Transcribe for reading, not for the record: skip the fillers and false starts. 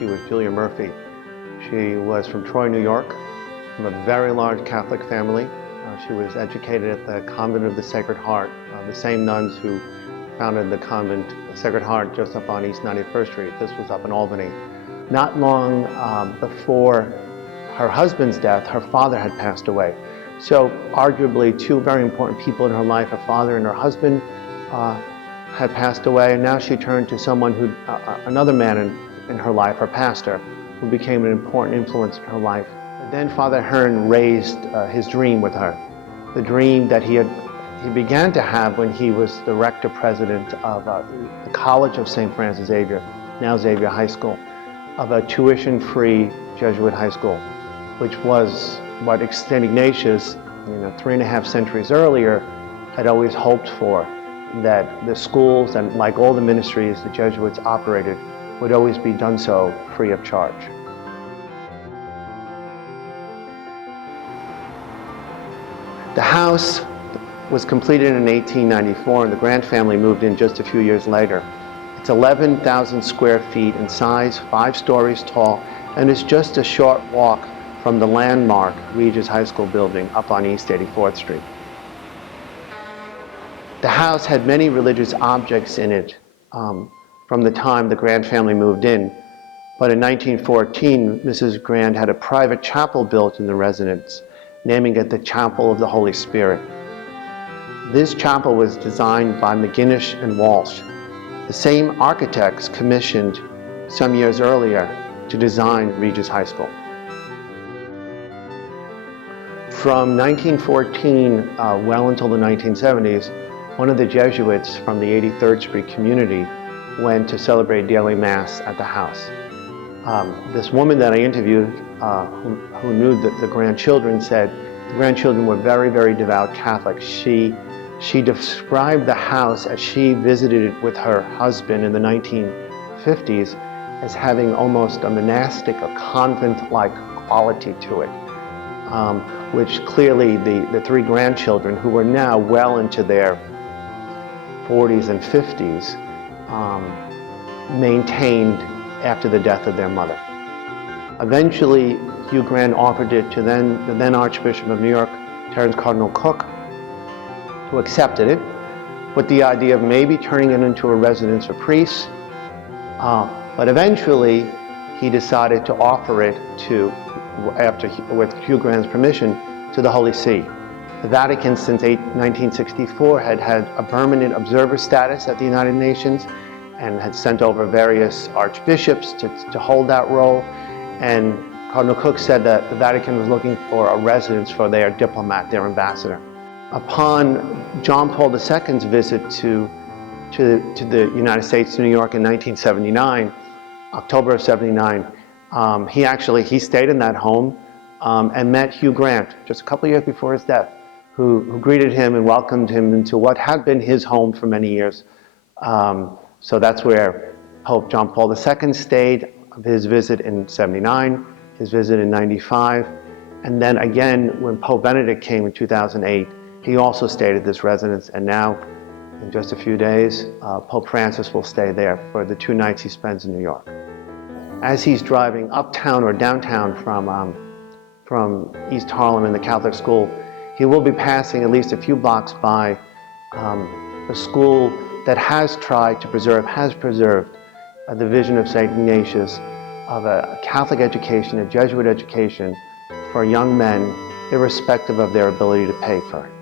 She was Julia Murphy. She was from Troy, New York, from a very large Catholic family. She was educated at the Convent of the Sacred Heart, the same nuns who founded the convent, the Sacred Heart, just up on East 91st Street. This was up in Albany. Not long before her husband's death, her father had passed away. So arguably two very important people in her life, her father and her husband, had passed away, and now she turned to someone who, another man in her life, her pastor, who became an important influence in her life. And then Father Hearn raised his dream with her, the dream that he began to have when he was the rector-president of the College of St. Francis Xavier, now Xavier High School, of a tuition-free Jesuit high school, which was what St. Ignatius, 3.5 centuries earlier, had always hoped for, that the schools, and like all the ministries the Jesuits operated, would always be done so free of charge. The house was completed in 1894, and the Grant family moved in just a few years later. It's 11,000 square feet in size, 5 stories tall, and it's just a short walk from the landmark Regis High School building up on East 84th Street. The house had many religious objects in it from the time the Grant family moved in, but in 1914, Mrs. Grant had a private chapel built in the residence, naming it the Chapel of the Holy Spirit. This chapel was designed by McGinnis and Walsh, the same architects commissioned some years earlier to design Regis High School. From 1914 well until the 1970s, one of the Jesuits from the 83rd Street community went to celebrate daily Mass at the house. This woman that I interviewed, who knew the grandchildren, said the grandchildren were very, very devout Catholics. She described the house as she visited it with her husband in the 1950s as having almost a monastic, a convent-like quality to it, which clearly the 3 grandchildren, who were now well into their 40s and 50s, maintained after the death of their mother. Eventually, Hugh Grant offered it to the then Archbishop of New York, Terence Cardinal Cook, who accepted it, with the idea of maybe turning it into a residence for priests. But eventually, he decided to offer it with Hugh Grant's permission, to the Holy See. The Vatican, since 1964, had had a permanent observer status at the United Nations and had sent over various archbishops to hold that role. And Cardinal Cook said that the Vatican was looking for a residence for their diplomat, their ambassador. Upon John Paul II's visit to the United States, to New York in 1979, October of 79, he stayed in that home and met Hugh Grant just a couple of years before his death, who greeted him and welcomed him into what had been his home for many years. So that's where Pope John Paul II stayed, his visit in 79, his visit in 95, and then again when Pope Benedict came in 2008, he also stayed at this residence, and now in just a few days, Pope Francis will stay there for the 2 nights he spends in New York. As he's driving uptown or downtown from East Harlem in the Catholic school, he will be passing at least a few blocks by a school that has preserved the vision of St. Ignatius of a Catholic education, a Jesuit education for young men, irrespective of their ability to pay for it.